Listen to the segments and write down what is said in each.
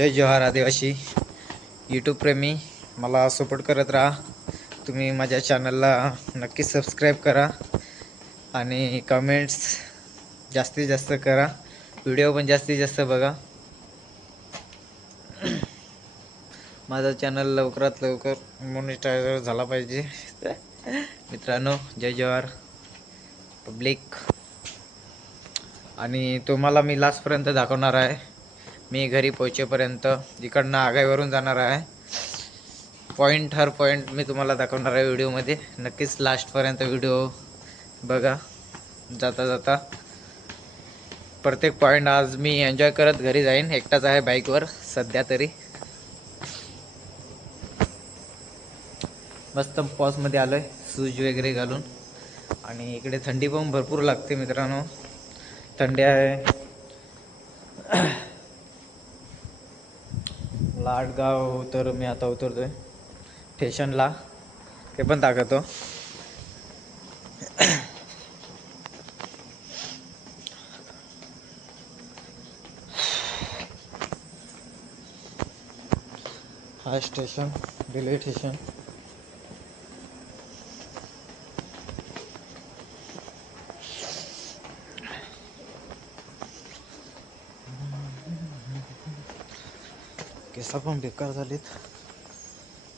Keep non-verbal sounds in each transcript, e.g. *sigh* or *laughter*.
जय जोहार आदिवासी. यूट्यूब प्रेमी मला सपोर्ट करत राहा. तुम्ही माझ्या चॅनलला नक्की सबस्क्राईब करा आणि कमेंट्स जास्तीत जास्त करा. व्हिडिओ पण जास्तीत जास्त बघा. माझा चॅनल लवकरात लवकर मोनिटायझर झाला पाहिजे. मित्रांनो जय जवाहर पब्लिक आणि तुम्हाला मी लास्टपर्यंत दाखवणार आहे. मी घरी पोहोचेपर्यंत इकडनं आगाईवरून जाणार आहे. पॉईंट हर पॉईंट मी तुम्हाला दाखवणार आहे व्हिडिओमध्ये. नक्कीच लास्टपर्यंत व्हिडिओ बघा. जाता जाता. प्रत्येक पॉईंट आज मी एन्जॉय करत घरी जाईन. एकटाच आहे बाईकवर सध्या तरी. मस्त पॉसमध्ये आलो आहे सूज वगैरे घालून. आणि इकडे थंडी पण भरपूर लागते मित्रांनो. थंडी आहे. लाडगाव तर मी आता उतरतोय. स्टेशनला ते पण दाखवतो हा स्टेशन रेल्वे स्टेशन रस्ता पण बेकार झालेत.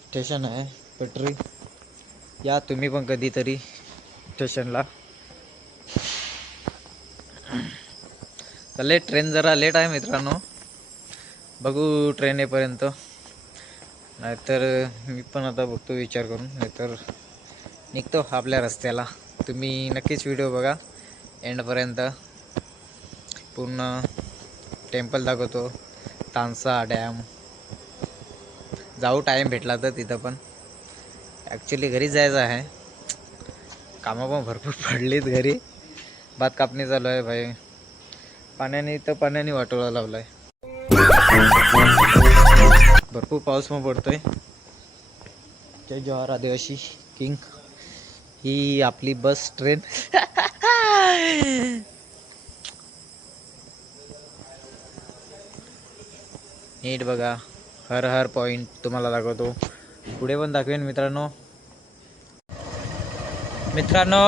स्टेशन आहे पटरी या तुम्ही पण कधीतरी स्टेशनला चालेल ट्रेन जरा लेट आहे मित्रांनो. बघू ट्रेन येईपर्यंत. नाहीतर मी पण आता बघतो विचार करून. नाहीतर निघतो आपल्या रस्त्याला. तुम्ही नक्कीच व्हिडिओ बघा. एंडपर्यंत पूर्ण टेम्पल दाखवतो. तानसा डॅम जाऊ टाईम भेटला तर तिथं पण. ॲक्च्युली घरी जायचं आहे. कामं पण भरपूर पडलीत घरी. भात कापणी चालू आहे भाई. पाण्याने तर पाण्याने वाटोळा लावला आहे भरपूर पाऊस पण पडतोय. जय जवाहर आदिवासी किंग ही आपली बस ट्रेन *laughs* नीट बघा. हर हर पॉईंट तुम्हाला दाखवतो. पुढे पण दाखवेन मित्रांनो. मित्रांनो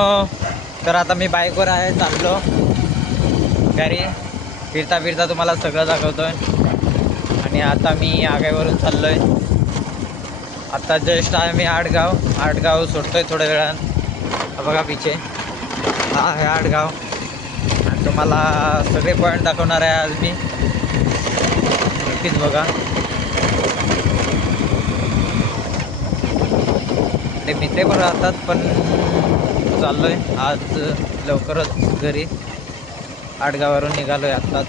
तर आता मी बाईकवर आहे चाललो. घरी. फिरता फिरता तुम्हाला सगळं दाखवतोय. आणि आता मी आगाईवरून चाललोय. आता जस्ट आहे मी आडगाव आडगाव सोडतोय थोड्या वेळात बघा पिचे हा आहे आडगाव. आणि तुम्हाला सगळे पॉईंट दाखवणार आहे आज मी. नक्कीच बघा. ते मित्र पण राहतात पण चाललो आहे आज लवकरच घरी. आडगावावरून आहे आत्ताच.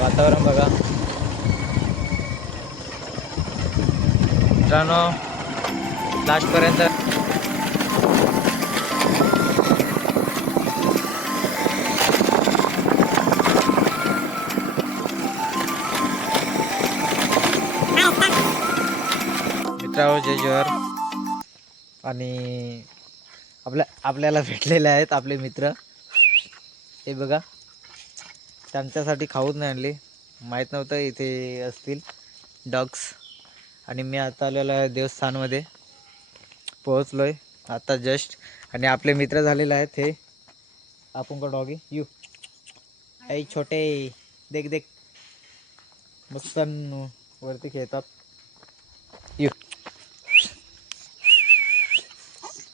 वातावरण बघा. मित्रांनो लास्टपर्यंत मित्रांनो जय जोहर. आणि आपल्या आपल्याला भेटलेले आहेत आपले मित्र. हे बघा त्यांच्यासाठी खाऊच नाही आणली. माहीत नव्हतं इथे असतील डॉग्स आणि मी आता आलेलो आहे देवस्थानमध्ये. पोहोचलो आहे आत्ता जस्ट आणि आपले मित्र झालेले आहेत हे. आपण का डॉगी यू आई छोटे. देख देख. मस्त वरती खेळतात. यू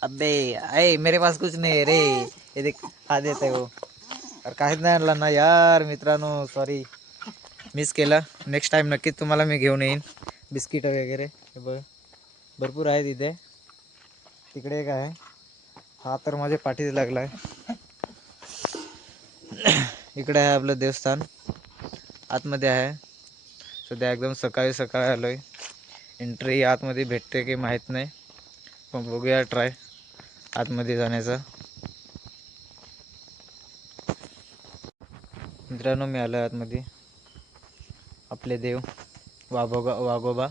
अबे अरे मेरे पास कुछ नाही रे. हे देख हा देत आहे हो. अरे काहीच नाही आणला ना यार मित्रांनो सॉरी मिस केला. नेक्स्ट टाइम नक्कीच तुम्हाला मी घेऊन येईन. बिस्किट वगैरे. हे बघ. भरपूर आहेत इथे. तिकडे एक आहे. हा तर माझ्या पाठीत लागला आहे इकडे आहे आपलं देवस्थान. आतमध्ये आहे. सध्या एकदम सकाळी सकाळी आलो आहे एंट्री आतमध्ये भेटते की माहीत नाही. पण बघूया ट्राय आतमध्ये जाण्याचा. मित्रांनो मी आलो आतमध्ये. आपले देव वाघोबा वाघोबा.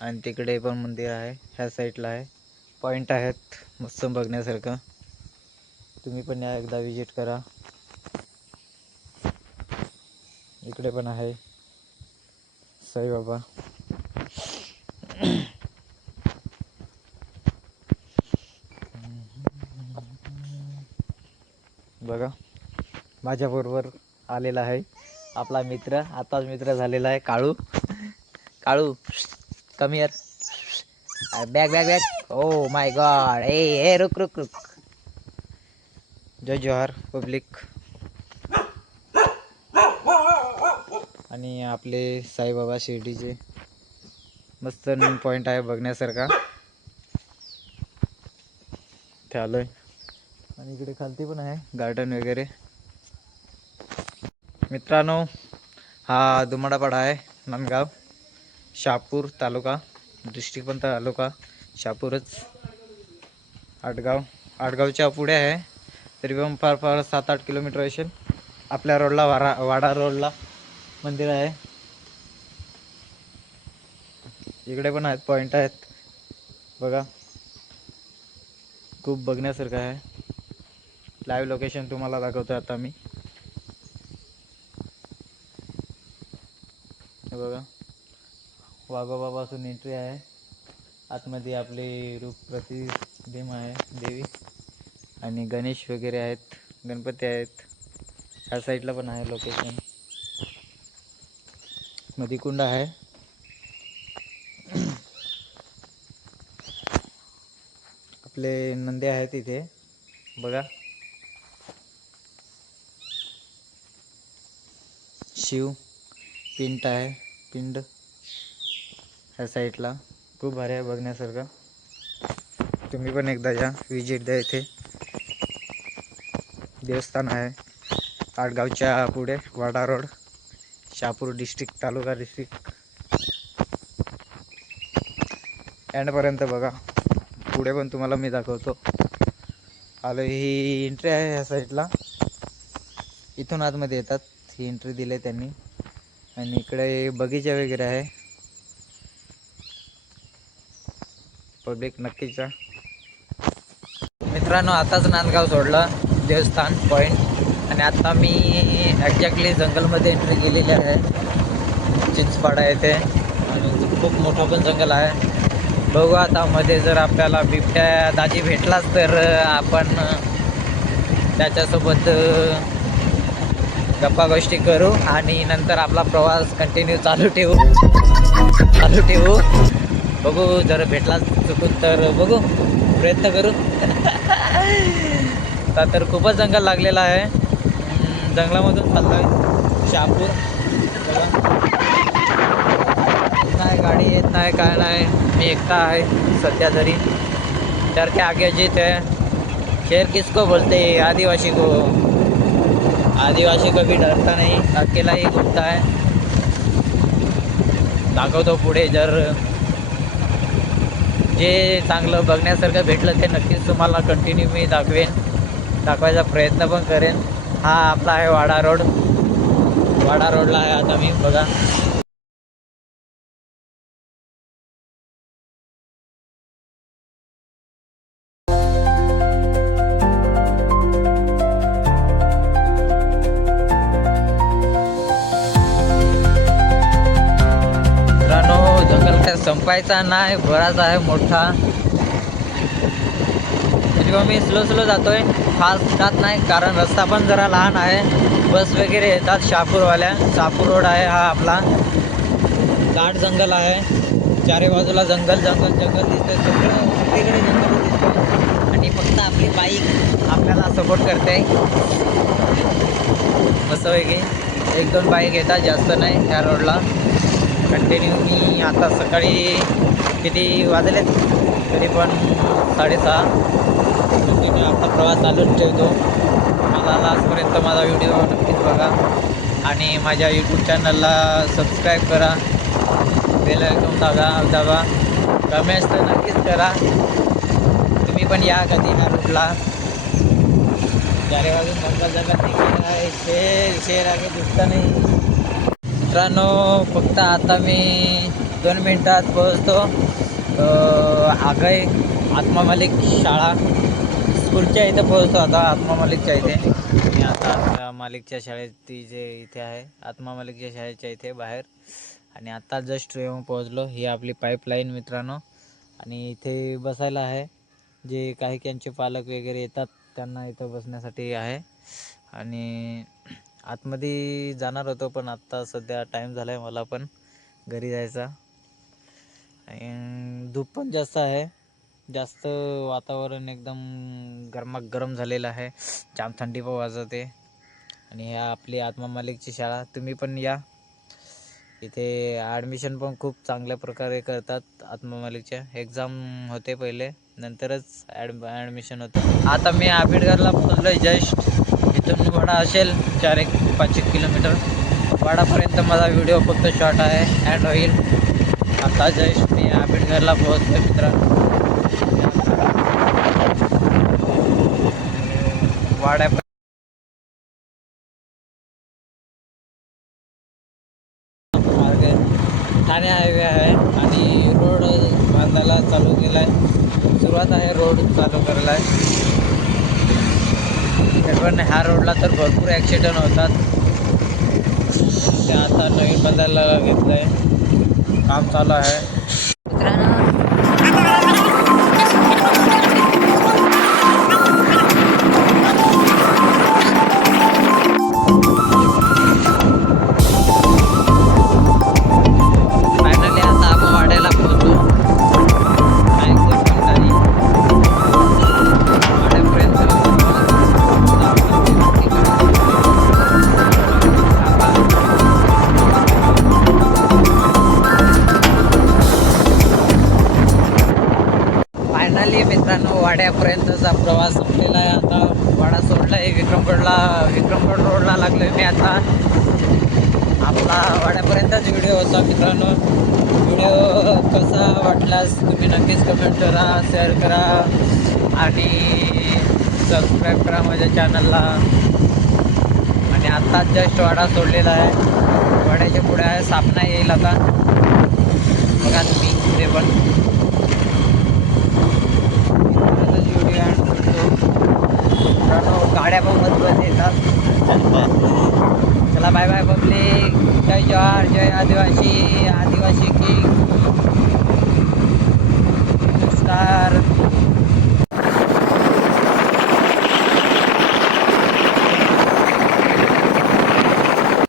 आणि तिकडे पण मंदिर आहे. ह्या साईडला आहे. पॉईंट आहेत. मस्त बघण्यासारखं. तुम्ही पण या एकदा विजिट करा. इकडे पण आहे. साईबाबा. बघा. माझ्याबरोबर आलेला आहे आपला मित्र. आताच मित्र झालेला आहे काळू. काळू कमी यार bag bag bag oh my God ए ए रुक रुक रुक. जय जोहार पब्लिक. आणि आपले साईबाबा शिर्डीचे मस्त पॉईंट आहे बघण्यासारखा. चालू आहे आणि इकडे खालती पण आहे गार्डन वगैरे. मित्रांनो हा दुमाडापाडा आहे नांदगाव शहापूर तालुका डिस्ट्रिक्ट पण तालुका शहापूरच. आडगाव आडगावच्या पुढे आहे तरी पण फार फार सात आठ किलोमीटर असेल. आपल्या रोडला वारा वाडा रोडला मंदिर आहे. इकडे पण आहेत पॉईंट आहेत. बघा. खूप बघण्यासारखं आहे. लाईव्ह लोकेशन तुम्हाला दाखवतो आता मी. हे बघा. वाघोबापासून एंट्री आहे. आतमध्ये आपले रूप प्रतिबिंब आहे देवी. आणि गणेश वगैरे आहेत गणपती आहेत. ह्या साईडला पण आहे लोकेशनमध्ये कुंड आहे. आपले नंदे आहेत इथे. बघा. शिव पिंट आहे पिंड ह्या साईडला खूप भारी आहे बघण्यासारखं. तुम्ही पण एकदा या विजिट द्या इथे. देवस्थान आहे. आडगावच्या पुढे Wada road Shahapur district taluka district एंडपर्यंत बघा. पुढे पण तुम्हाला मी दाखवतो. आलो ही एंट्री आहे ह्या साईडला इथून आतमध्ये येतात. ही एंट्री दिली त्यांनी. आणि इकडे बगीचा वगैरे आहे. पब्लिक नक्कीच. मित्रांनो आताच नांदगाव सोडलं देवस्थान पॉईंट आणि आता मी एक्झॅक्टली जंगलमध्ये एंट्री केलेली आहे. चिंचपाडा येथे. आणि खूप मोठं पण जंगल आहे. बघू आता मध्ये जर आपल्याला बिबट्या दाजी भेटलाच तर आपण त्याच्यासोबत गप्पा गोष्टी करू आणि नंतर आपला प्रवास कंटिन्यू चालू ठेवू. चालू ठेवू. बघू जर भेटला चुकून तर बघू. प्रयत्न करू. आता *laughs* तर खूपच जंगल लागलेला आहे. जंगलामधून जंगलामधून आहे शहापूर. नाही गाडी येत नाही काय नाही. मी एकटा आहे सध्या तरी. तर के आगे जीत है शेर किसको बोलते आदिवासी को? आदिवासी कभी डरता नहीं अकेला ही घूमता है। दाखवतो पुढे जर जे चांगलं बघण्यासारखं भेटलं ते नक्कीच तुम्हाला कंटिन्यू मी दाखवेन दाखवायचा प्रयत्न पण करेन. हा आपला आहे वाडा रोड. वाडा रोडला आहे आता मी बघा. संपायचा नाही बराच आहे मोठा. तरी मी स्लो स्लो जातोय. फास्ट जात नाही कारण रस्ता पण जरा लहान आहे. बस वगैरे येतात शापूरवाल्या शापूर रोड आहे हा आपला. दाट जंगल आहे. चारी बाजूला जंगल जंगल जंगल दिसतं सगळं सगळीकडे जंगल दिसतं आणि फक्त आपली बाईक आपल्याला सपोर्ट करते. मस्तपैकी एक दोन बाईक येतात जास्त नाही ह्या रोडला कंटिन्यू मी आता सकाळी किती वाजलेत? तरी पण साडेसहा. कंटिन्यू आपला प्रवास चालूच ठेवतो. मला लास्टपर्यंत माझा व्हिडिओ नक्कीच बघा. आणि माझ्या यूट्यूब चॅनलला सबस्क्राईब करा. बेल ऐकून दाबा दाबा. कमेंट्स तर नक्कीच करा. तुम्ही पण या कधी ना रुटला चारे वाजून जंगल जागा आहे शेर शेर आगे दिसता नाही. मित्रांनो फक्त आता मी दोन मिनटात पोहोचतो. आगाई आत्मा मालिक शाळा स्कूलच्या इथं पोहोचतो आता आत्मा मालिकच्या इथे. मी आता आत्मा मालिकच्या शाळेत जे इथे आहे आत्मा मालिकच्या शाळेच्या इथे बाहेर. आणि आत्ता जस्ट येऊन पोहोचलो ही आपली पाईपलाईन मित्रांनो. आणि इथे बसायला आहे जे काही त्यांचे पालक वगैरे येतात त्यांना इथं बसण्यासाठी आहे. आणि आतमध्ये जाणार होतो पण आत्ता सध्या टाईम झाला आहे मला पण घरी जायचा. आणि धूप पण जास्त आहे. जास्त वातावरण एकदम गरमागरम गरम झालेलं आहे. जाम थंडी पण वाजते. आणि ह्या आपली आत्मा मालिकची शाळा तुम्ही पण या. इथे ॲडमिशन पण खूप चांगल्या प्रकारे करतात आत्मा मालिकच्या. एक्झाम होते पहिले नंतरच ॲड ॲडमिशन होतं. आता मी आंबेडकरला बोललो आहे जस्ट. इथून वाडा असेल चार एक पाच एक किलोमीटर वाडापर्यंत माझा व्हिडिओ फक्त शॉर्ट आहे ॲड होईल. आता जस्ट मी आंबेडकरला पोहोचतो मित्रांनो. वाड्या मार्ग ठाणे हायवे आहे आणि रोड बांधायला चालू केला आहे सुरुवात आहे रोड चालू करायला. आहे कारण ह्या रोडला तर भरपूर ॲक्सिडेंट होतात. ते आता नवीन बांधायला घेतलं आहे काम चालू आहे. विक्रमगड रोडला लागलोय मी आता. आपला वाड्यापर्यंतच व्हिडिओ होता मित्रांनो. व्हिडिओ कसा वाटलास तुम्ही नक्कीच कमेंट करा शेअर करा आणि सबस्क्राईब करा माझ्या चॅनलला आणि आत्ताच जस्ट वाडा सोडलेला आहे. वाड्याच्या पुढे आहे सापना येईल आता. बघा तुम्ही ते पण.